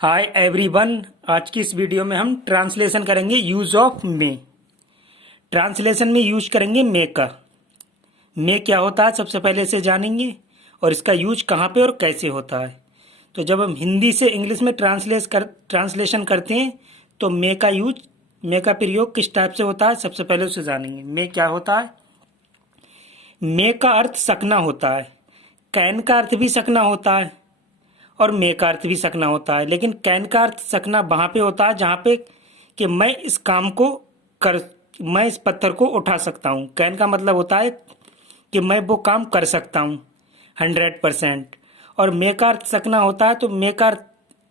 Hi everyone. आज की इस वीडियो में हम ट्रांसलेशन करेंगे यूज ऑफ मे। ट्रांसलेशन में यूज करेंगे मे का। मे क्या होता है सबसे पहले इसे जानेंगे और इसका यूज कहाँ पे और कैसे होता है। तो जब हम हिंदी से इंग्लिश में ट्रांसलेशन करते हैं तो मे का प्रयोग किस टाइप से होता है सबसे पहले उसे जानेंगे। मे क्या होता है। मे का अर्थ सकना होता है। कैन का अर्थ भी सकना होता है और मे का अर्थ भी सकना होता है, लेकिन कैन का अर्थ सकना वहां पे होता है जहां पे कि मैं इस पत्थर को उठा सकता हूँ। कैन का मतलब होता है कि मैं वो काम कर सकता हूँ 100%। और मे का अर्थ सकना होता है तो मे का अर्थ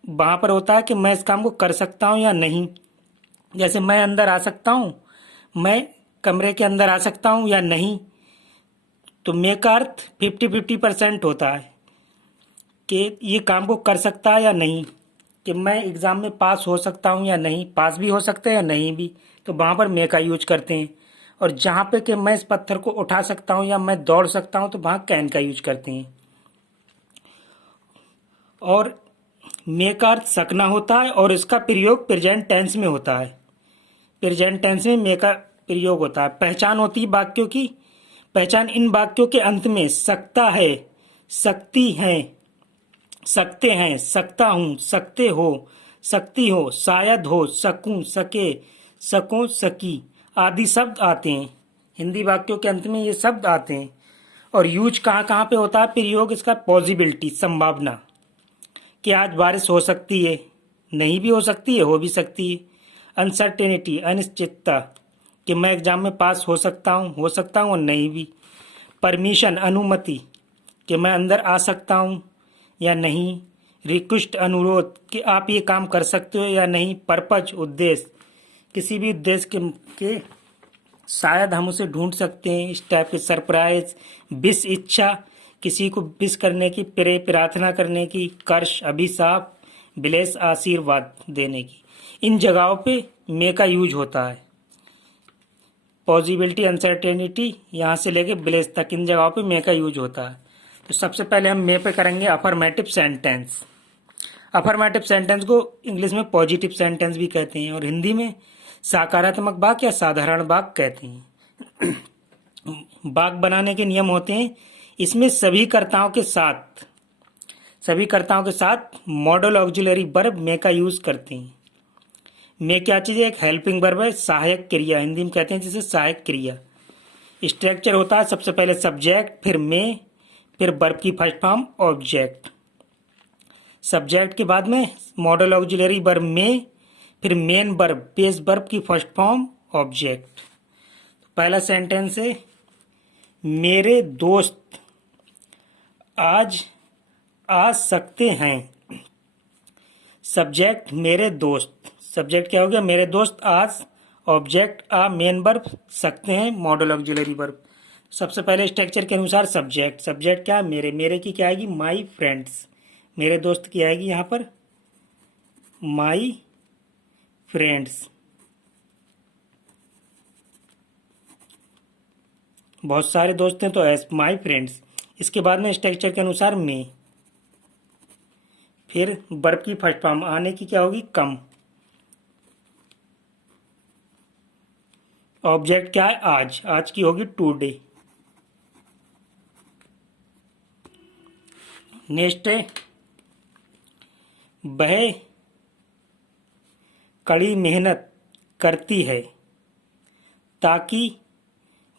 वहां पर होता है कि मैं इस काम को कर सकता हूँ या नहीं। जैसे मैं अंदर आ सकता हूँ, मैं कमरे के अंदर आ सकता हूँ या नहीं। तो मे का अर्थ 50-50% होता है कि ये काम को कर सकता है या नहीं, कि मैं एग्ज़ाम में पास हो सकता हूँ या नहीं, पास भी हो सकते हैं या नहीं भी। तो वहाँ पर मे का यूज करते हैं। और जहाँ पे कि मैं इस पत्थर को उठा सकता हूँ या मैं दौड़ सकता हूँ तो वहाँ कैन का यूज करते हैं। और मे का अर्थ सकना होता है और इसका प्रयोग प्रेजेंट टेंस में होता है। प्रेजेंट टेंस में मे का प्रयोग होता है। पहचान होती है वाक्यों की। पहचान इन वाक्यों के अंत में सकता है, सकती हैं, सकते हैं, सकता हूँ, सकते हो, सकती हो, शायद हो, सकूं, सके, सको, सकी आदि शब्द आते हैं। हिंदी वाक्यों के अंत में ये शब्द आते हैं। और यूज कहाँ कहाँ पे होता है प्रयोग इसका। पॉसिबिलिटी संभावना, कि आज बारिश हो सकती है, नहीं भी हो सकती है, हो भी सकती है। अनसर्टेनिटी अनिश्चितता, कि मैं एग्जाम में पास हो सकता हूँ और नहीं भी। परमिशन अनुमति, कि मैं अंदर आ सकता हूँ या नहीं। रिक्वेस्ट अनुरोध, कि आप ये काम कर सकते हो या नहीं। पर्पज उद्देश्य, किसी भी उद्देश्य के शायद हम उसे ढूंढ सकते हैं इस टाइप के। सरप्राइज विश इच्छा, किसी को विश करने की, प्रार्थना करने की। कर्ष अभिशाप, ब्लेस आशीर्वाद देने की। इन जगहों पे मे का यूज होता है। पॉसिबिलिटी अनसर्टेनिटी यहाँ से लेके ब्लेस तक इन जगहों पे मे का यूज होता है। तो सबसे पहले हम मे पे करेंगे अफर्मेटिव सेंटेंस। अफर्मेटिव सेंटेंस को इंग्लिश में पॉजिटिव सेंटेंस भी कहते हैं और हिंदी में सकारात्मक वाक्य या साधारण वाक्य कहते हैं। वाक्य बनाने के नियम होते हैं। इसमें सभी कर्ताओं के साथ मॉडल ऑक्सिलरी वर्ब मे का यूज करते हैं। मे क्या चीज है। एक हेल्पिंग वर्ब है, सहायक क्रिया, हिंदी में कहते हैं जिसे सहायक क्रिया। स्ट्रक्चर होता है सबसे पहले सब्जेक्ट, फिर मे, फिर वर्ब की फर्स्ट फॉर्म ऑब्जेक्ट। सब्जेक्ट के बाद में मॉडल ऑक्सिलरी वर्ब में, फिर मेन वर्ब बेस वर्ब की फर्स्ट फॉर्म ऑब्जेक्ट। पहला सेंटेंस है मेरे दोस्त आज आ सकते हैं। सब्जेक्ट मेरे दोस्त, सब्जेक्ट क्या हो गया मेरे दोस्त आज, ऑब्जेक्ट आ, मेन वर्ब सकते हैं, मॉडल ऑक्सिलरी वर्ब। सबसे पहले स्ट्रक्चर के अनुसार सब्जेक्ट क्या है मेरे, मेरे की क्या आएगी माई फ्रेंड्स, मेरे दोस्त की आएगी यहाँ पर माई फ्रेंड्स। बहुत सारे दोस्त हैं तो एस माई फ्रेंड्स। इसके बाद में स्ट्रक्चर के अनुसार में, फिर वर्ब की फर्स्ट फॉर्म आने की क्या होगी कम। ऑब्जेक्ट क्या है आज, आज की होगी टुडे। नेक्स्ट है वह कड़ी मेहनत करती है ताकि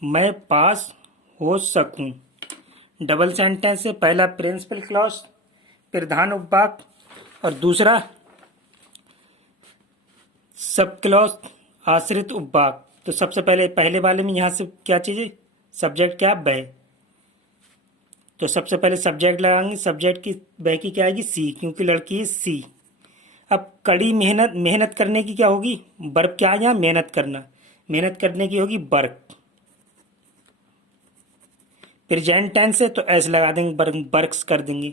मैं पास हो सकूं। डबल सेंटेंस से पहला प्रिंसिपल क्लॉज प्रधान उपवाक्य और दूसरा सब क्लॉज आश्रित उपवाक्य। तो सबसे पहले पहले वाले में यहाँ से क्या चीज़, सब्जेक्ट क्या वह, तो सबसे पहले सब्जेक्ट लगाएंगे। सब्जेक्ट की वह की क्या आएगी सी, क्योंकि लड़की है सी। अब कड़ी मेहनत, मेहनत करने की क्या होगी वर्ब क्या है यहाँ मेहनत करना, मेहनत करने की होगी वर्क। प्रेजेंट टेंस है तो एस लगा देंगे, वर्क्स कर देंगे।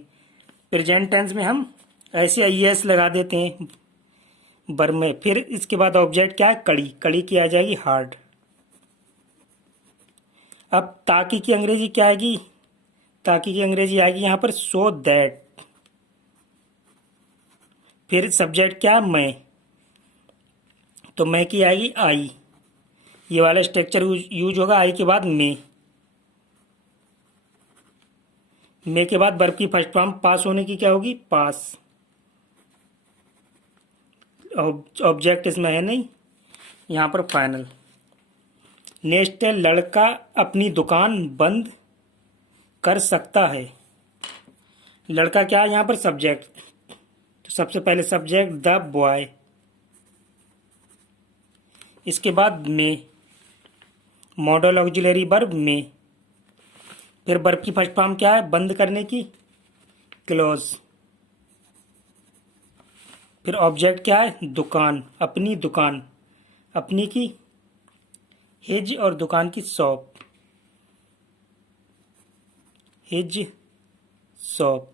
प्रेजेंट टेंस में हम ऐसे आई एस लगा देते हैं वर्ब में। फिर इसके बाद ऑब्जेक्ट क्या है कड़ी, कड़ी की आ जाएगी हार्ड। अब ताकि की अंग्रेजी क्या आएगी, ताकि की अंग्रेजी आएगी यहाँ पर सो दैट। फिर सब्जेक्ट क्या, मैं, तो मैं की आएगी आई। ये वाला स्ट्रक्चर यूज होगा। आई के बाद मे के बाद वर्ब की फर्स्ट फॉर्म पास होने की क्या होगी, पास। ऑब्जेक्ट इसमें है नहीं, यहाँ पर फाइनल। नेक्स्ट है लड़का अपनी दुकान बंद कर सकता है। लड़का क्या है यहाँ पर, सब्जेक्ट। तो सबसे पहले सब्जेक्ट द बॉय, इसके बाद में मॉडल ऑक्सिलरी वर्ब में, फिर वर्ब की फर्स्ट फॉर्म क्या है, बंद करने की, क्लोज। फिर ऑब्जेक्ट क्या है, दुकान, अपनी दुकान, अपनी की हिज और दुकान की शॉप, हिज शॉप।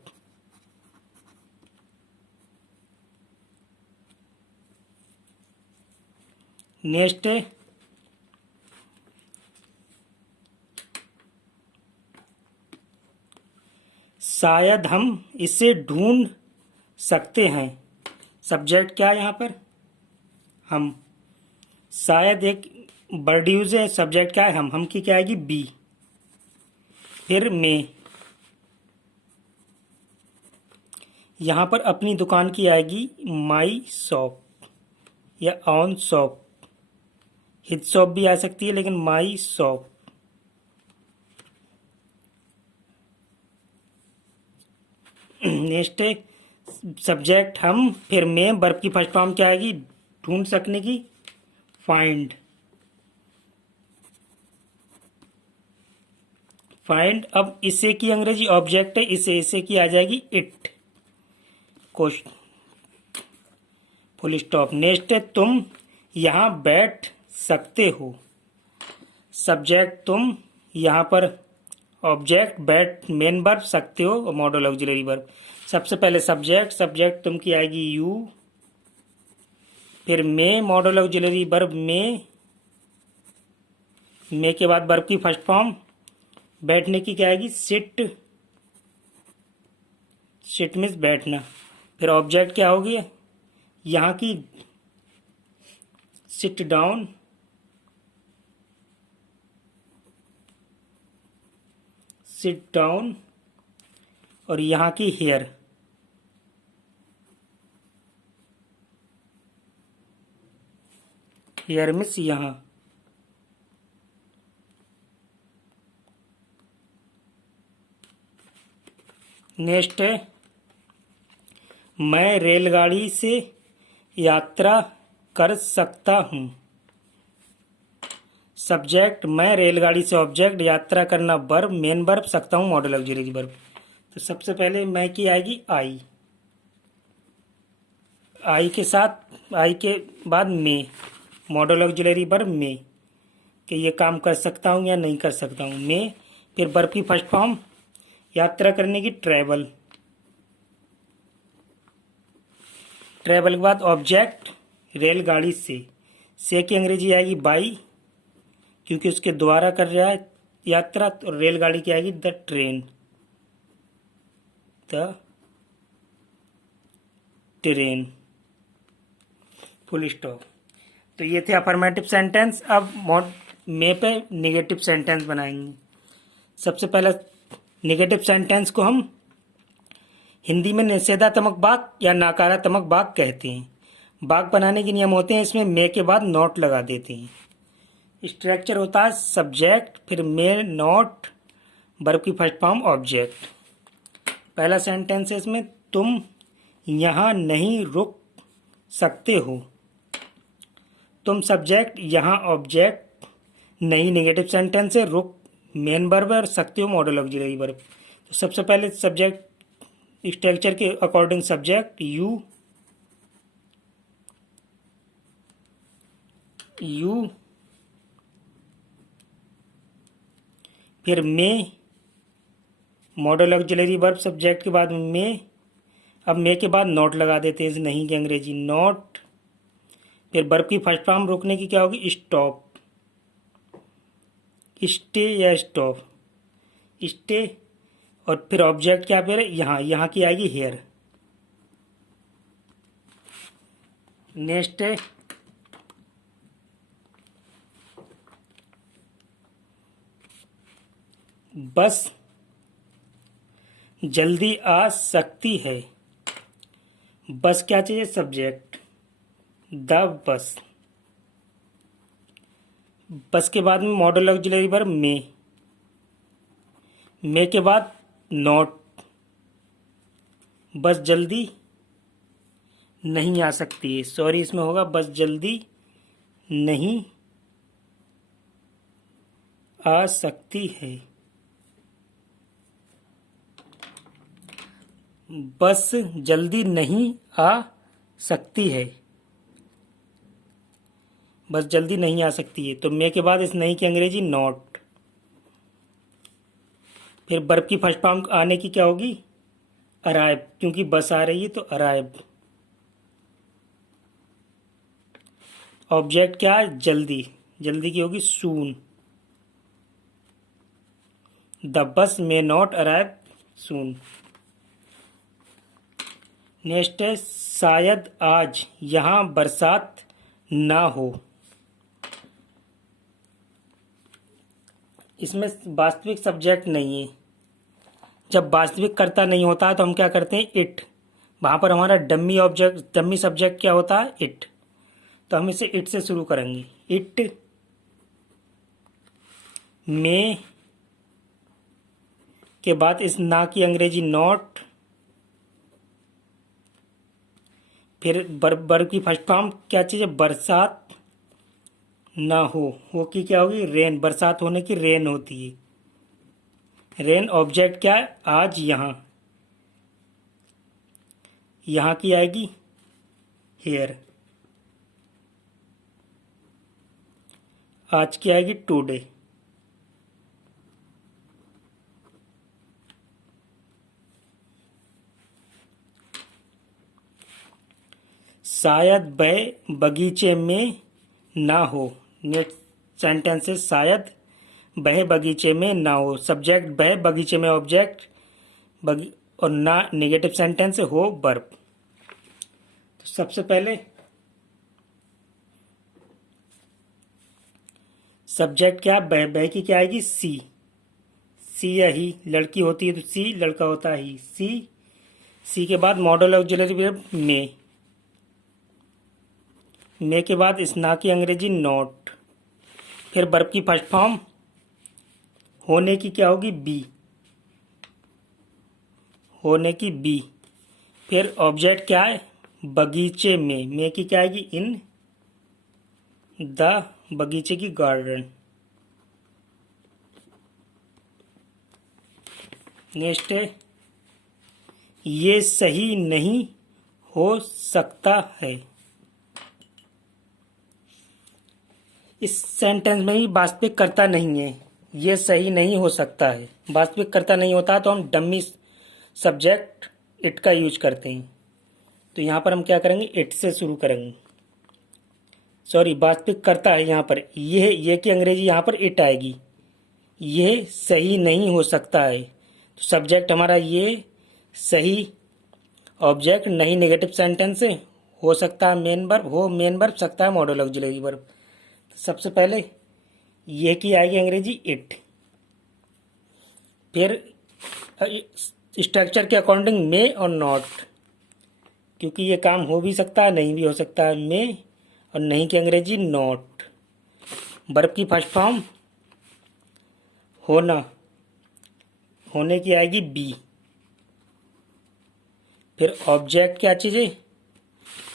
नेक्स्ट है शायद हम इसे ढूंढ सकते हैं। सब्जेक्ट क्या है यहाँ पर, हम। शायद एक वर्ड यूज है, सब्जेक्ट क्या है, हम की क्या आएगी, बी। फिर में, यहाँ पर अपनी दुकान की आएगी माई शॉप या ऑन शॉप। हिज शॉप भी आ सकती है, लेकिन माई शॉप। नेक्स्ट है सब्जेक्ट हम, फिर में वर्ब की फर्स्ट फॉर्म क्या आएगी, ढूंढ सकने की, फाइंड। फाइंड। अब इसे की अंग्रेजी ऑब्जेक्ट है, इसे की आ जाएगी it. Question, full stop. Next है तुम यहाँ बैठ सकते हो। सब्जेक्ट तुम, यहाँ पर ऑब्जेक्ट बैठ, मेन वर्ब, सकते हो मॉडल ऑक्सिलरी वर्ब। सबसे पहले सब्जेक्ट तुम की आएगी यू, फिर में मॉडल ऑक्सिलरी वर्ब में के बाद वर्ब की फर्स्ट फॉर्म बैठने की क्या आएगी, सिट। सिट मीन्स बैठना। फिर ऑब्जेक्ट क्या होगी यहाँ की, सिट डाउन। Sit down. और यहाँ की हेयर। हेयर मीन्स यहाँ। नेक्स्ट है मैं रेलगाड़ी से यात्रा कर सकता हूँ। सब्जेक्ट मैं रेलगाड़ी से, ऑब्जेक्ट यात्रा करना वर्ब, मेन वर्ब, सकता हूँ मॉडल ऑक्सिलरी वर्ब। तो सबसे पहले मैं की आएगी आई। आई के साथ, आई के बाद में मॉडल ऑक्सिलरी वर्ब में, कि ये काम कर सकता हूँ या नहीं कर सकता हूँ, में। फिर वर्ब की फर्स्ट फॉर्म यात्रा करने की, ट्रैवल। ट्रैवल के बाद ऑब्जेक्ट रेलगाड़ी से की अंग्रेजी आएगी बाई, क्योंकि उसके द्वारा कर रहा है यात्रा। तो रेलगाड़ी की आएगी the train, the train, full stop. तो ये थे अफर्मेटिव सेंटेंस। अब में पे नेगेटिव सेंटेंस बनाएंगे। सबसे पहले नेगेटिव सेंटेंस को हम हिंदी में निषेधात्मक वाक्य या नकारात्मक वाक्य कहते हैं। वाक्य बनाने के नियम होते हैं, इसमें मे के बाद नॉट लगा देते हैं। स्ट्रक्चर होता है सब्जेक्ट, फिर मे, नॉट, वर्ब की फर्स्ट फॉर्म, ऑब्जेक्ट। पहला सेंटेंस है इसमें, तुम यहाँ नहीं रुक सकते हो। तुम सब्जेक्ट, यहाँ ऑब्जेक्ट, नहीं नेगेटिव सेंटेंस है, रुक मेन वर्ब और सकते हो मॉडल ऑक्सिलरी वर्ब। तो सबसे पहले सब्जेक्ट स्ट्रक्चर के अकॉर्डिंग सब्जेक्ट यू, फिर मे मॉडल ऑक्सिलरी वर्ब, सब्जेक्ट के बाद मे। अब मे के बाद नॉट लगा देते हैं, नहीं की अंग्रेजी नॉट। फिर वर्ब की फर्स्ट फॉर्म रोकने की क्या होगी, स्टॉप, स्टे या स्टॉप, स्टे। और फिर ऑब्जेक्ट क्या पे यहाँ की आएगी हेयर। नेक्स्ट है बस जल्दी आ सकती है। बस क्या चाहिए? Subject, the bus. बस के बाद में मॉडल ऑक्सिलरी वर्ब मे के बाद नॉट। बस जल्दी नहीं आ सकती है, सॉरी इसमें होगा बस जल्दी नहीं आ सकती है। बस जल्दी नहीं आ सकती है, बस जल्दी नहीं आ सकती है। तो मे के बाद इस नहीं की अंग्रेजी नॉट। फिर वर्ब की फर्स्ट फॉर्म आने की क्या होगी? अराइव, क्योंकि बस आ रही है तो अराइव। ऑब्जेक्ट क्या है? जल्दी, जल्दी की होगी soon. The bus may not arrive soon. Next है शायद आज यहाँ बरसात ना हो। इसमें वास्तविक सब्जेक्ट नहीं है। जब वास्तविक कर्ता नहीं होता है तो हम क्या करते हैं? इट। वहाँ पर हमारा डम्मी ऑब्जेक्ट, डम्मी सब्जेक्ट क्या होता है? इट। तो हम इसे इट से शुरू करेंगे। इट मे के बाद इस ना की अंग्रेजी नॉट। फिर वर्ब की फर्स्ट फॉर्म क्या चीज़ है? बरसात ना हो की क्या होगी? रेन। बरसात होने की रेन होती है। रेन ऑब्जेक्ट क्या है? आज यहाँ। यहाँ की आएगी हेयर। आज की आएगी टुडे। शायद वह बगीचे में ना हो। नेक्स्ट सेंटेंस है शायद वह बगीचे में ना हो। सब्जेक्ट वह, बगीचे में ऑब्जेक्ट, और ना नेगेटिव सेंटेंस हो वर्ब। तो सबसे पहले सब्जेक्ट क्या? वह की क्या आएगी? सी। सी या ही, लड़की होती है तो सी, लड़का होता है ही। सी के बाद मॉडल ऑक्सिलरी वर्ब मे के बाद इस ना की अंग्रेजी नॉट। फिर वर्ब की फर्स्ट फॉर्म होने की क्या होगी? बी। होने की बी। फिर ऑब्जेक्ट क्या है? बगीचे में। मे की क्या आएगी? इन द बगीचे की गार्डन। नेक्स्ट है ये सही नहीं हो सकता है। इस सेंटेंस में ही वास्तविक कर्ता नहीं है। ये सही नहीं हो सकता है, वास्तविक कर्ता नहीं होता तो हम डम्मी सब्जेक्ट इट का यूज करते हैं। तो यहाँ पर हम क्या करेंगे? इट से शुरू करेंगे। सॉरी, वास्तविक कर्ता है यहाँ पर। ये की अंग्रेजी यहाँ पर इट आएगी। ये सही नहीं हो सकता है तो सब्जेक्ट हमारा ये सही, ऑब्जेक्ट नहीं नेगेटिव सेंटेंस है, हो सकता है मेन वर्ब, हो मेन वर्ब, सकता है मॉडल ऑक्सिलरी वर्ब। सबसे पहले ये की आएगी अंग्रेजी इट। फिर स्ट्रक्चर के अकॉर्डिंग मे और नॉट, क्योंकि ये काम हो भी सकता है नहीं भी हो सकता है। मे और नहीं की अंग्रेजी नॉट। वर्ब की फर्स्ट फॉर्म होना, होने की आएगी बी। फिर ऑब्जेक्ट क्या चीज़ है?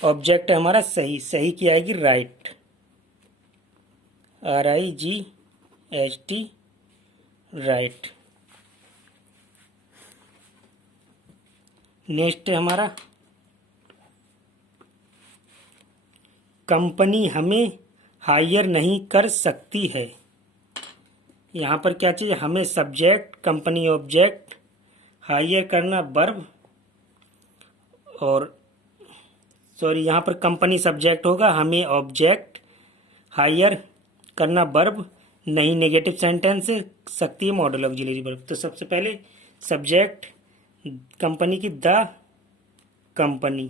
ऑब्जेक्ट है हमारा सही। सही की आएगी राइट। RIGHT, right. नेक्स्ट है हमारा कंपनी हमें हायर नहीं कर सकती है। यहाँ पर क्या चीज़? हमें सब्जेक्ट, कंपनी ऑब्जेक्ट, हायर करना वर्ब, और सॉरी यहाँ पर कंपनी सब्जेक्ट होगा, हमें ऑब्जेक्ट, हायर करना वर्ब, नहीं नेगेटिव सेंटेंस से सकती है मॉडल ऑक्सिलरी वर्ब। तो सबसे पहले सब्जेक्ट कंपनी की द कंपनी।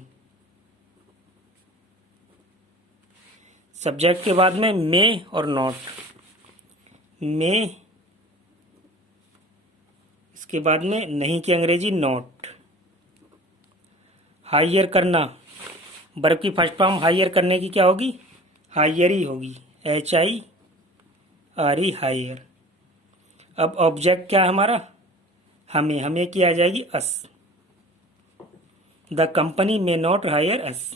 सब्जेक्ट के बाद में मे और नॉट, मे, इसके बाद में नहीं की अंग्रेजी नॉट। हायर करना, वर्ब की फर्स्ट फॉर्म हायर करने की क्या होगी, हायर ही होगी, HIRE, हायर। अब ऑब्जेक्ट क्या है हमारा, हमें, हमें की आ जाएगी us, the company may not hire us.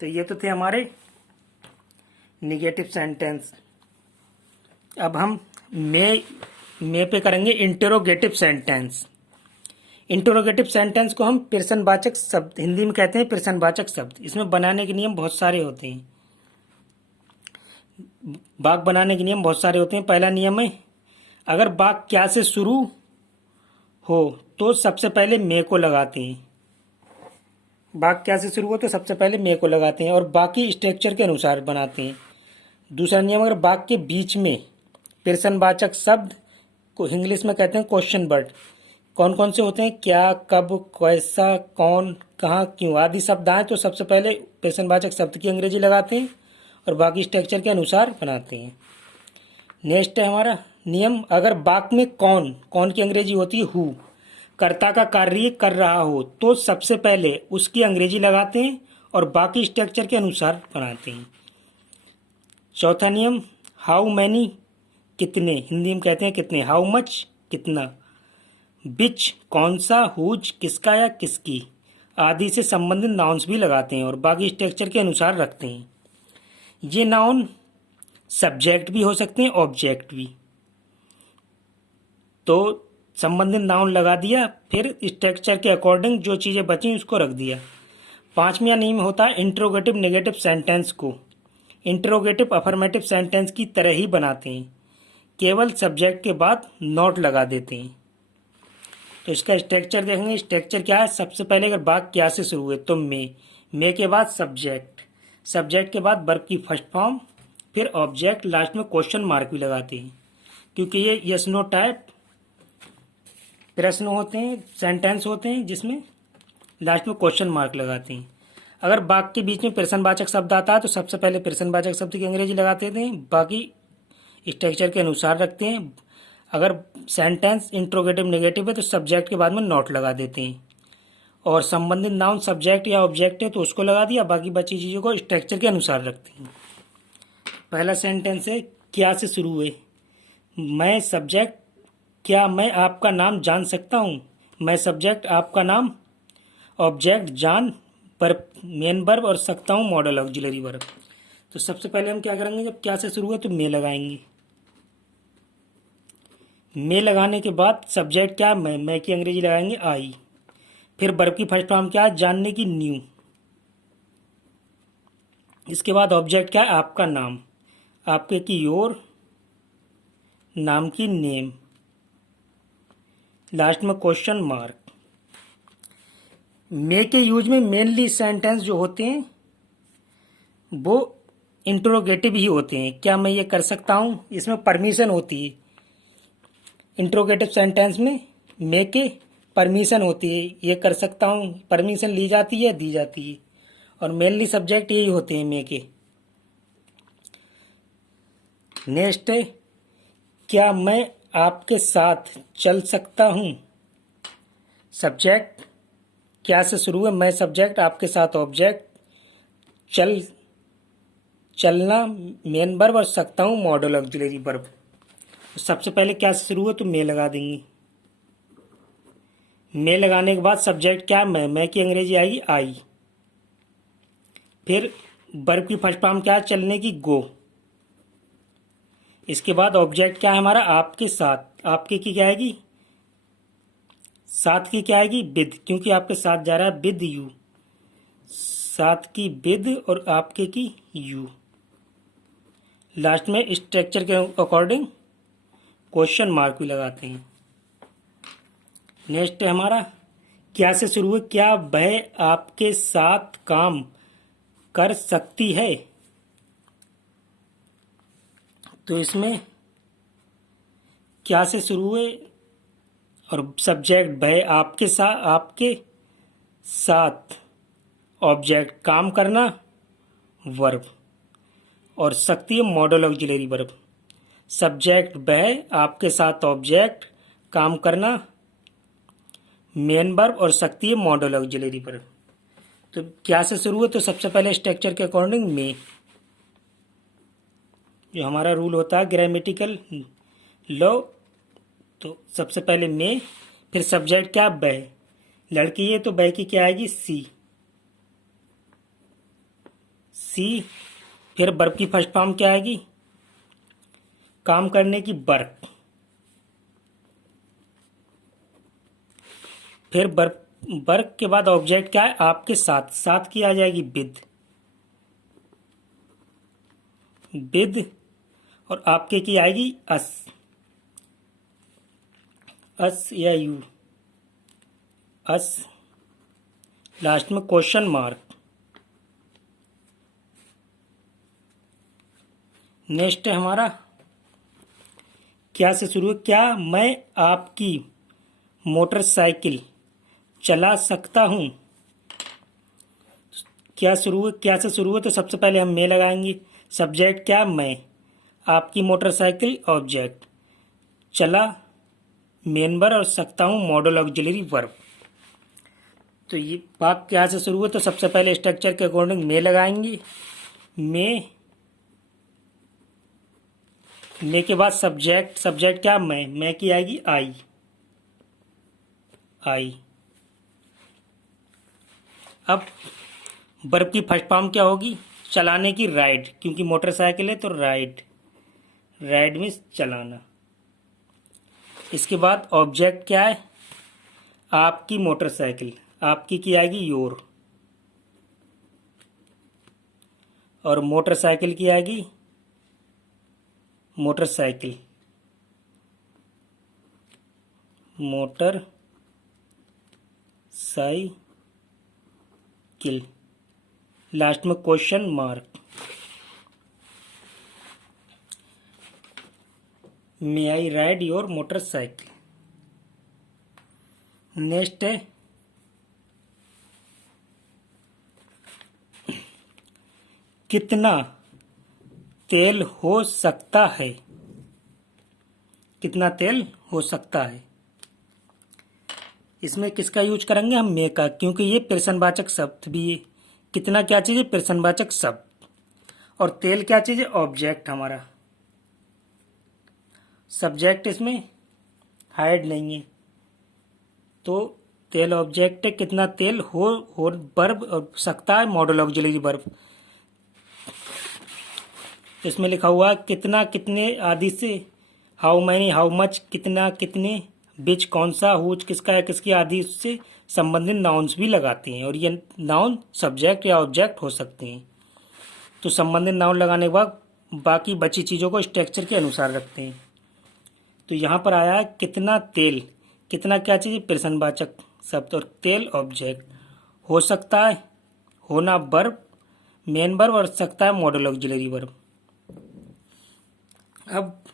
तो ये तो थे हमारे निगेटिव सेंटेंस। अब हम मे पे करेंगे इंटरोगेटिव सेंटेंस। इंटरोगेटिव सेंटेंस को हम प्रश्नवाचक शब्द, हिंदी में कहते हैं प्रश्नवाचक शब्द। इसमें बनाने के नियम बहुत सारे होते हैं, वाक्य बनाने के नियम बहुत सारे होते हैं। पहला नियम है, अगर वाक्य क्या से शुरू हो तो सबसे पहले मे को लगाते हैं। वाक्य क्या से शुरू हो तो सबसे पहले मे को लगाते हैं और बाकी स्ट्रक्चर के अनुसार बनाते हैं। दूसरा नियम, अगर वाक्य के बीच में प्रश्नवाचक शब्द को इंग्लिश में कहते हैं क्वेश्चन वर्ड, कौन कौन से होते हैं, क्या, कब, कैसा, कौन, कहाँ, क्यों आदि शब्द आए तो सबसे पहले प्रश्नवाचक शब्द की अंग्रेजी लगाते हैं और बाकी स्ट्रक्चर के अनुसार बनाते हैं। नेक्स्ट है हमारा नियम, अगर वाक्य में कौन, कौन की अंग्रेजी होती है हु, कर्ता का कार्य कर रहा हो तो सबसे पहले उसकी अंग्रेजी लगाते हैं और बाकी स्ट्रक्चर के अनुसार बनाते हैं। चौथा नियम, हाउ मैनी, कितने, हिंदी में कहते हैं कितने, हाउ मच, कितना, बिच, कौन सा, हुज, किसका या किसकी आदि से संबंधित नाउन्स भी लगाते हैं और बाकी स्ट्रक्चर के अनुसार रखते हैं। ये नाउन सब्जेक्ट भी हो सकते हैं, ऑब्जेक्ट भी। तो संबंधित नाउन लगा दिया, फिर स्ट्रक्चर के अकॉर्डिंग जो चीज़ें बची उसको रख दिया। पांचवा नियम होता है इंट्रोगेटिव नेगेटिव सेंटेंस को इंट्रोगेटिव अफर्मेटिव सेंटेंस की तरह ही बनाते हैं, केवल सब्जेक्ट के बाद नॉट लगा देते हैं। तो इसका स्ट्रक्चर देखेंगे, स्ट्रक्चर क्या है, सबसे पहले अगर वाक्य क्या से शुरू हुए तो मे के बाद सब्जेक्ट, सब्जेक्ट के बाद वर्ब की फर्स्ट फॉर्म, फिर ऑब्जेक्ट, लास्ट में क्वेश्चन मार्क भी लगाते हैं क्योंकि ये यस नो टाइप प्रश्न होते हैं, सेंटेंस होते हैं जिसमें लास्ट में क्वेश्चन मार्क लगाते हैं। अगर वाक्य के बीच में प्रश्नवाचक शब्द आता है तो सबसे पहले प्रश्नवाचक शब्द की अंग्रेजी लगाते थे, बाकी स्ट्रक्चर के अनुसार रखते हैं। अगर सेंटेंस इंट्रोगेटिव नेगेटिव है तो सब्जेक्ट के बाद में नॉट लगा देते हैं और संबंधित नाउन सब्जेक्ट या ऑब्जेक्ट है तो उसको लगा दिया, बाकी बची चीज़ों को स्ट्रक्चर के अनुसार रखते हैं। पहला सेंटेंस है, क्या से शुरू हुए, मैं सब्जेक्ट, क्या मैं आपका नाम जान सकता हूँ, मैं सब्जेक्ट, आपका नाम ऑब्जेक्ट, जान वर्ब मेन वर्ब और सकता हूँ मॉडल ऑक्सिलरी वर्ब। तो सबसे पहले हम क्या करेंगे, जब क्या से शुरू हुए तो मे लगाएंगे। मे लगाने के बाद सब्जेक्ट क्या, मैं की अंग्रेजी लगाएंगे आई, फिर वर्ब की फर्स्ट फॉर्म क्या है, जानने की, न्यू। इसके बाद ऑब्जेक्ट क्या है, आपका नाम, आपके की योर, नाम की नेम, लास्ट में क्वेश्चन मार्क। मे के यूज में मेनली सेंटेंस जो होते हैं वो इंट्रोगेटिव ही होते हैं, क्या मैं ये कर सकता हूँ, इसमें परमिशन होती है। इंट्रोगेटिव सेंटेंस में मे के परमिशन होती है, ये कर सकता हूँ, परमिशन ली जाती है, दी जाती है और मेनली सब्जेक्ट यही होते हैं मे के। नेक्स्ट है, क्या मैं आपके साथ चल सकता हूँ, सब्जेक्ट, क्या से शुरू है, मैं सब्जेक्ट, आपके साथ ऑब्जेक्ट, चल, चलना मेन वर्ब और सकता हूँ मॉडल ऑक्सिलरी वर्ब। सबसे पहले क्या से शुरू है तो मे लगा देंगे। मे लगाने के बाद सब्जेक्ट क्या, मैं की अंग्रेजी आएगी आई, फिर वर्ब की फर्स्ट फॉर्म क्या है, चलने की, गो। इसके बाद ऑब्जेक्ट क्या है हमारा, आपके साथ, आपके की क्या आएगी, साथ की क्या आएगी, विद, क्योंकि आपके साथ जा रहा है, विद यू, साथ की विद और आपके की यू। लास्ट में स्ट्रक्चर के अकॉर्डिंग क्वेश्चन मार्क भी लगाते हैं। नेक्स्ट है हमारा, क्या से शुरू है, क्या वह आपके साथ काम कर सकती है, तो इसमें क्या से शुरू हुए और सब्जेक्ट वह आपके साथ ऑब्जेक्ट काम करना वर्ब। और शक्ति है मॉडल ऑक्सिलरी वर्ब। सब्जेक्ट वह, आपके साथ ऑब्जेक्ट, काम करना मेन वर्ब और शक्ति है मॉडल ऑक्सिलरी वर्ब। तो क्या से शुरू है? तो सबसे पहले स्ट्रक्चर के अकॉर्डिंग में, जो हमारा रूल होता है ग्रामेटिकल लॉ, तो सबसे पहले में, फिर सब्जेक्ट क्या? वह, लड़की है तो वह की क्या आएगी? सी। सी, फिर वर्ब की फर्स्ट फॉर्म क्या आएगी? काम करने की वर्क। फिर वर्क के बाद ऑब्जेक्ट क्या है? आपके साथ, साथ की आ जाएगी विद। विद, और आपके की आएगी अस। अस या यू, अस। लास्ट में क्वेश्चन मार्क। नेक्स्ट है हमारा क्या से शुरू है? क्या मैं आपकी मोटरसाइकिल चला सकता हूं? क्या शुरू है? क्या से शुरू है? तो सबसे पहले हम मैं लगाएंगे। सब्जेक्ट क्या? मैं, आपकी मोटरसाइकिल ऑब्जेक्ट, चला मेन वर्ब और सकता हूं मॉडल ऑक्सिलरी वर्ब। तो ये बात क्या से शुरू है? तो सबसे पहले स्ट्रक्चर के अकॉर्डिंग मैं लगाएंगे। मैं के बाद सब्जेक्ट, सब्जेक्ट क्या? मैं की आएगी आई। आई। अब वर्ब की फर्स्ट फॉर्म क्या होगी? चलाने की राइड, क्योंकि मोटरसाइकिल है तो राइड। राइड मीन्स चलाना। इसके बाद ऑब्जेक्ट क्या है? आपकी मोटरसाइकिल, आपकी की आएगी योर, और मोटरसाइकिल की आएगी मोटरसाइकिल। मोटर साइकिल, लास्ट में question mark. May I ride your motorcycle. Next है कितना तेल हो सकता है? कितना तेल हो सकता है? इसमें किसका यूज करेंगे हम? मे का, क्योंकि ये प्रश्नवाचक शब्द भी है। कितना क्या चीज है? प्रश्नवाचक शब्द। और तेल क्या चीज है? ऑब्जेक्ट हमारा। सब्जेक्ट इसमें हाइड नहीं है, तो तेल ऑब्जेक्ट है। कितना तेल हो वर्ब सकता है मॉडल ऑक्सिलरी वर्ब। इसमें लिखा हुआ है कितना, कितने आदि से, हाउ मैनी, हाउ मच, कितना, कितने, बिच कौन सा, हुज किसका है, किसकी आदि से संबंधित नाउन्स भी लगाते हैं, और ये नाउन सब्जेक्ट या ऑब्जेक्ट हो सकते हैं। तो संबंधित नाउन लगाने के बाद बाकी बची चीज़ों को स्ट्रक्चर के अनुसार रखते हैं। तो यहाँ पर आया है कितना तेल। कितना क्या चीज़? प्रश्नवाचक शब्द, और तेल ऑब्जेक्ट। हो सकता है, होना वर्ब, मेन वर्ब, और सकता है मॉडल ऑक्सिलरी वर्ब। अब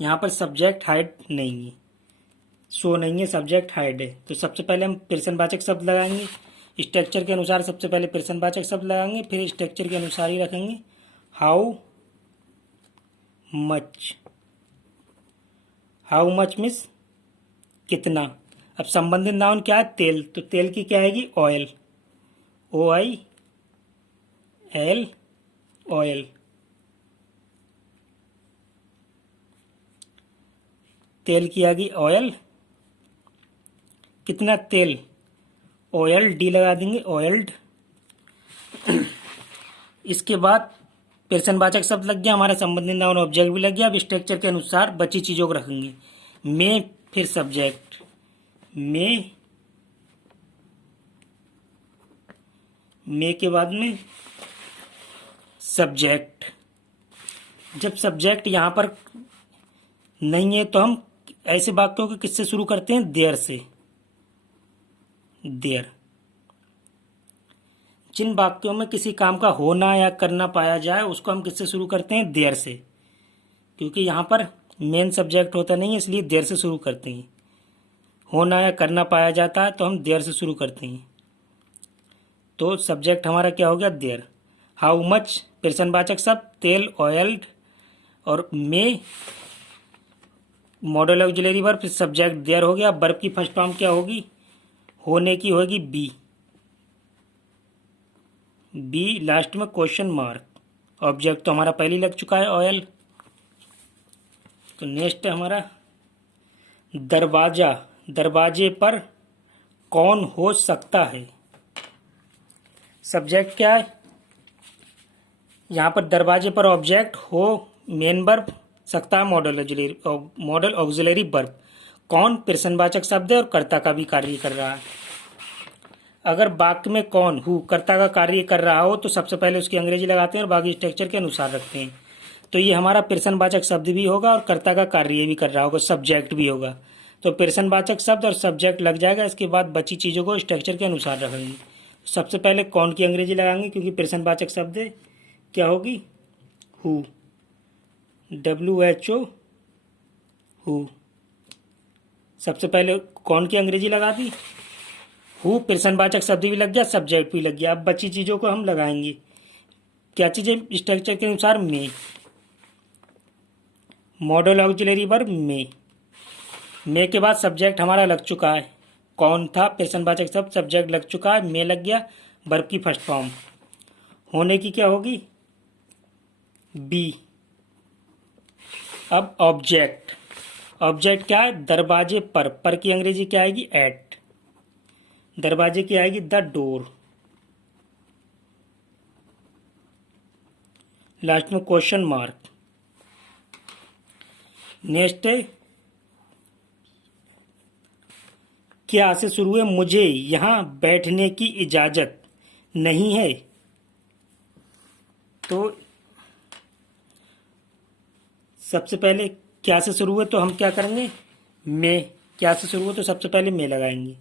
यहाँ पर सब्जेक्ट हाइड नहीं है, शो नहीं है, सब्जेक्ट हाइड है। तो सबसे पहले हम प्रश्नवाचक शब्द लगाएंगे। स्ट्रक्चर के अनुसार सबसे पहले प्रश्नवाचक शब्द लगाएंगे, फिर स्ट्रक्चर के अनुसार ही रखेंगे। How much. How much means कितना। अब संबंधित नाउन क्या है? तेल। तो तेल की क्या आएगी? ऑयल। OIL, oil. तेल की आएगी ऑयल। कितना तेल? ऑयल, डी लगा देंगे, ऑयल्ड। इसके बाद प्रश्नवाचक शब्द लग गया हमारा, संबंधित नाउन ऑब्जेक्ट भी लग गया। अब स्ट्रक्चर के अनुसार बची चीज़ों को रखेंगे। में, फिर सब्जेक्ट, में के बाद में सब्जेक्ट। जब सब्जेक्ट यहाँ पर नहीं है तो हम ऐसे वाक्यों को किससे शुरू करते हैं? देयर से। देयर। जिन वाक्यों में किसी काम का होना या करना पाया जाए उसको हम किससे शुरू करते हैं? देयर से। क्योंकि यहाँ पर मेन सब्जेक्ट होता नहीं है, इसलिए देयर से शुरू करते हैं। होना या करना पाया जाता है तो हम देयर से शुरू करते हैं। तो सब्जेक्ट हमारा क्या हो गया? देयर। हाउ मच प्रश्नवाचक शब्द तेल ऑयल्ड, और में modal auxiliary verb, subject there हो गया। वर्ब की फर्स्ट फॉर्म क्या होगी? होने की होगी बी। बी लास्ट में क्वेश्चन मार्क। ऑब्जेक्ट तो हमारा पहले ही लग चुका है ऑयल। तो नेक्स्ट है हमारा दरवाजा। दरवाजे पर कौन हो सकता है? सब्जेक्ट क्या है यहाँ पर? दरवाजे पर ऑब्जेक्ट हो मेन वर्ब, सकता है मॉडल ऑक्सिलरी वर्ब। कौन प्रश्नवाचक शब्द है और कर्ता का भी कार्य कर रहा है। अगर वाक्य में कौन हु कर्ता का कार्य कर रहा हो तो सबसे पहले उसकी अंग्रेजी लगाते हैं और बाकी स्ट्रक्चर के अनुसार रखते हैं। तो ये हमारा प्रश्नवाचक शब्द भी होगा और कर्ता का कार्य भी कर रहा होगा, सब्जेक्ट भी होगा। तो प्रश्नवाचक शब्द और सब्जेक्ट लग जाएगा। इसके बाद बची चीज़ों को स्ट्रक्चर के अनुसार रखेंगे। सबसे पहले कौन की अंग्रेजी लगाएंगे क्योंकि प्रश्नवाचक शब्द क्या होगी? Who, WHO, who. सबसे पहले कौन की अंग्रेजी लगा दी, हु। प्रश्नवाचक शब्द भी लग गया, सब्जेक्ट भी लग गया। अब बची चीज़ों को हम लगाएंगे। क्या चीज़ें? स्ट्रक्चर के अनुसार में, मॉडल ऑक्सिलरी वर्ब में के बाद सब्जेक्ट हमारा लग चुका है। कौन था? प्रश्नवाचक शब्द, सब्जेक्ट लग चुका है, में लग गया, वर्ब की फर्स्ट फॉर्म। होने की क्या होगी? बी। अब ऑब्जेक्ट। ऑब्जेक्ट क्या है? दरवाजे पर की अंग्रेजी क्या आएगी? एट। दरवाजे की आएगी द डोर। लास्ट में क्वेश्चन मार्क। नेक्स्ट है क्या से शुरू है? मुझे यहां बैठने की इजाजत नहीं है। तो सबसे पहले क्या से शुरू है तो हम क्या करेंगे? में। क्या से शुरू है तो सबसे पहले में लगाएंगे।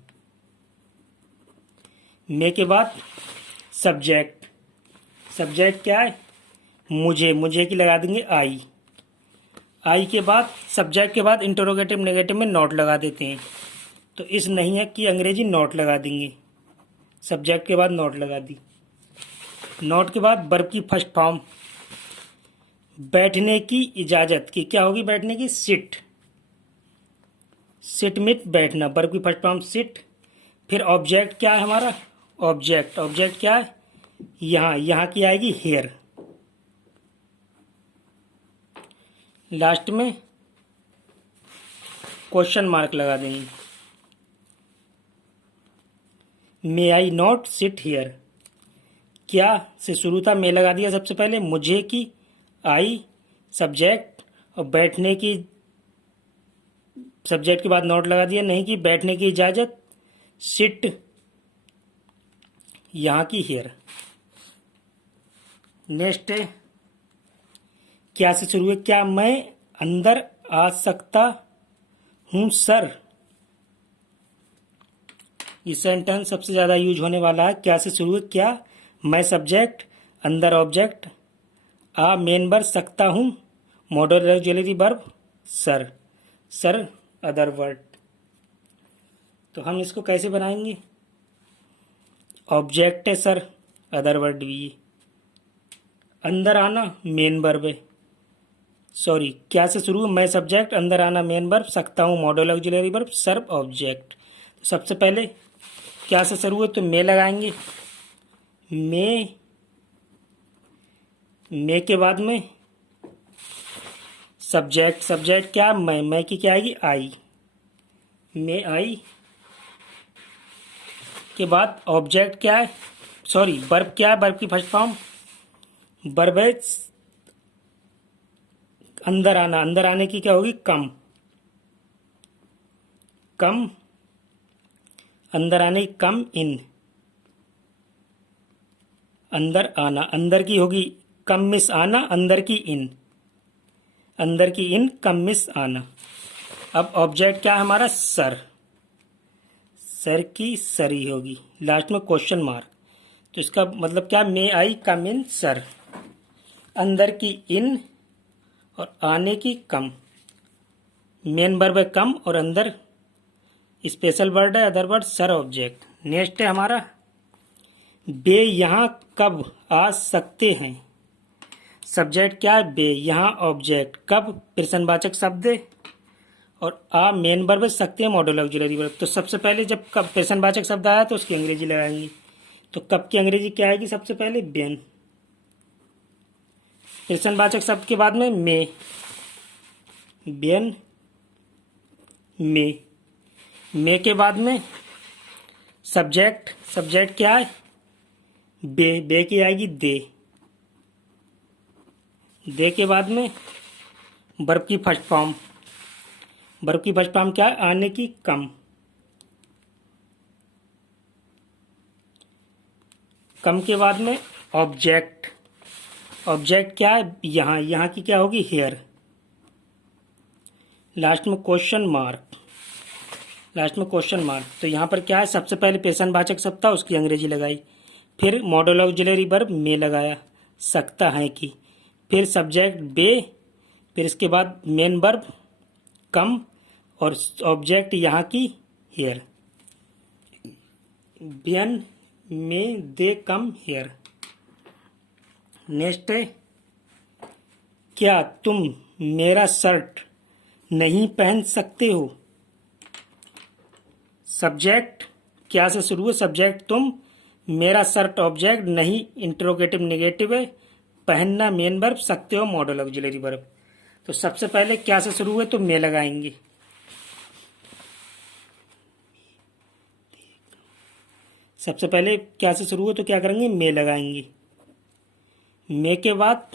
में के बाद सब्जेक्ट। सब्जेक्ट क्या है? मुझे की लगा देंगे आई। आई के बाद सब्जेक्ट के बाद इंटरोगेटिव नेगेटिव में नॉट लगा देते हैं। तो इस नहीं है कि अंग्रेजी नॉट लगा देंगे। सब्जेक्ट के बाद नॉट लगा दी। नॉट के बाद वर्ब की फर्स्ट फॉर्म। बैठने की इजाजत की क्या होगी? बैठने की सिट। सिट मिट बैठना, वर्ब की फर्स्ट फॉर्म सिट। फिर ऑब्जेक्ट क्या है हमारा? ऑब्जेक्ट क्या है? यहाँ की आएगी हेयर। लास्ट में क्वेश्चन मार्क लगा देंगे। मे आई नॉट सिट हेयर। क्या से शुरू था, मे लगा दिया सबसे पहले। मुझे की आई सब्जेक्ट और बैठने की सब्जेक्ट के बाद नोट लगा दिया। नहीं की बैठने की इजाजत, सिट यहाँ की हेयर। नेक्स्ट है क्या से शुरू है? क्या मैं अंदर आ सकता हूँ सर? ये सेंटेंस सबसे ज्यादा यूज होने वाला है। क्या से शुरू है? क्या मैं सब्जेक्ट, अंदर ऑब्जेक्ट, आ मेन वर्ब, सकता हूँ model auxiliary verb, sir other word. तो हम इसको कैसे बनाएंगे? ऑब्जेक्ट है सर, अदर वर्ड भी है। अंदर आना मेन वर्ब है। सॉरी, क्या से शुरू है? मैं सब्जेक्ट, अंदर आना मेन वर्ब, सकता हूँ मॉडल ऑक्सिलरी वर्ब, सर्व ऑब्जेक्ट। तो सबसे पहले क्या से शुरू है तो में लगाएंगे। में के बाद में सब्जेक्ट क्या? मैं की क्या आएगी? आई। में आई के बाद ऑब्जेक्ट क्या है? सॉरी, वर्ब क्या है? वर्ब की फर्स्ट फॉर्म वर्ब है अंदर आना। अंदर आने की क्या होगी? कम। अंदर आने की कम इन। अंदर आना, अंदर की होगी कम मिस आना, अंदर की इन कम मिस आना। अब ऑब्जेक्ट क्या है हमारा? सर की सरी होगी। लास्ट में क्वेश्चन मार्क। तो इसका मतलब क्या? मे आई कम इन सर। अंदर की इन और आने की कम। मेन वर्ब है कम और अंदर स्पेशल वर्ड है other word, sir object. Next है हमारा वे यहाँ कब आ सकते हैं? सब्जेक्ट क्या है, बे, यहाँ ऑब्जेक्ट, कब, प्रश्नवाचक शब्द और आ मेन वर्ब सकते हैं मॉडल ऑक्सिलरी वर्ब। तो सबसे पहले जब कब प्रश्नवाचक शब्द आया तो उसकी अंग्रेजी लगाएंगे। तो कब की अंग्रेजी क्या आएगी, सबसे पहले बेन। प्रश्नवाचक शब्द के बाद में मे, बेन मे। मे के बाद में सब्जेक्ट, सब्जेक्ट क्या है, बे, बे की आएगी दे। दे के बाद में वर्ब की फर्स्ट फॉर्म, वर्ब की फर्स्ट फॉर्म क्या है, आने की, कम। कम के बाद में ऑब्जेक्ट, ऑब्जेक्ट क्या है, यहाँ, यहाँ की क्या होगी, हेयर। लास्ट में क्वेश्चन मार्क, लास्ट में क्वेश्चन मार्क। तो यहाँ पर क्या है, सबसे पहले प्रश्नवाचक शब्द था उसकी अंग्रेजी लगाई, फिर मॉडल ऑक्सिलरी वर्ब में लगाया, सकता है कि, फिर सब्जेक्ट बे, फिर इसके बाद मेन वर्ब कम और ऑब्जेक्ट यहाँ की हेयर। बेन में दे कम हेयर। नेक्स्ट है, क्या तुम मेरा शर्ट नहीं पहन सकते हो। सब्जेक्ट क्या से शुरू है, सब्जेक्ट तुम, मेरा शर्ट ऑब्जेक्ट, नहीं इंट्रोगेटिव नेगेटिव है, पहनना मेन वर्ब, सकते हो मॉडल ऑक्सिलरी वर्ब। तो सबसे पहले क्या से शुरू है तो मे लगाएंगे। सबसे पहले क्या से शुरू है तो क्या करेंगे, मे लगाएंगे। मे के बाद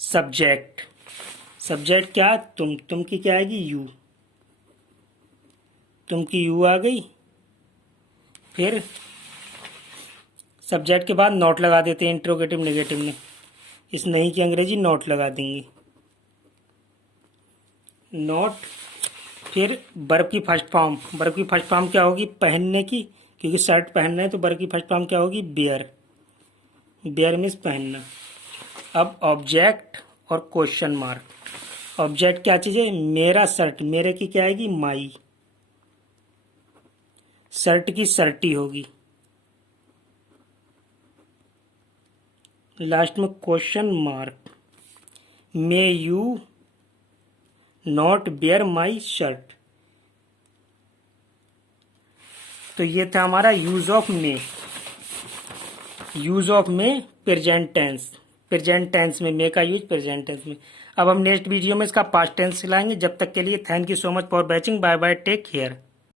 सब्जेक्ट, सब्जेक्ट क्या, तुम की क्या आएगी, यू, तुम की यू आ गई। फिर सब्जेक्ट के बाद नॉट लगा देते हैं इंट्रोगेटिव नेगेटिव में, इस नहीं की अंग्रेजी नॉट लगा देंगे, नॉट। फिर वर्ब की फर्स्ट फॉर्म, वर्ब की फर्स्ट फॉर्म क्या होगी, पहनने की, क्योंकि शर्ट पहनना है तो वर्ब की फर्स्ट फॉर्म क्या होगी, बेयर, बेयर मीन्स पहनना। अब ऑब्जेक्ट और क्वेश्चन मार्क। ऑब्जेक्ट क्या चीज़ है, मेरा शर्ट, मेरे की क्या आएगी, माई, शर्ट की शर्टी होगी। लास्ट में question mark, may you not wear my shirt. तो ये था हमारा use of may, use of may present tense, present tense में मे का यूज प्रेजेंट टेंस में। अब हम नेक्स्ट वीडियो में इसका पास्ट टेंस सिखाएंगे। जब तक के लिए thank you so much for watching, bye bye, take care.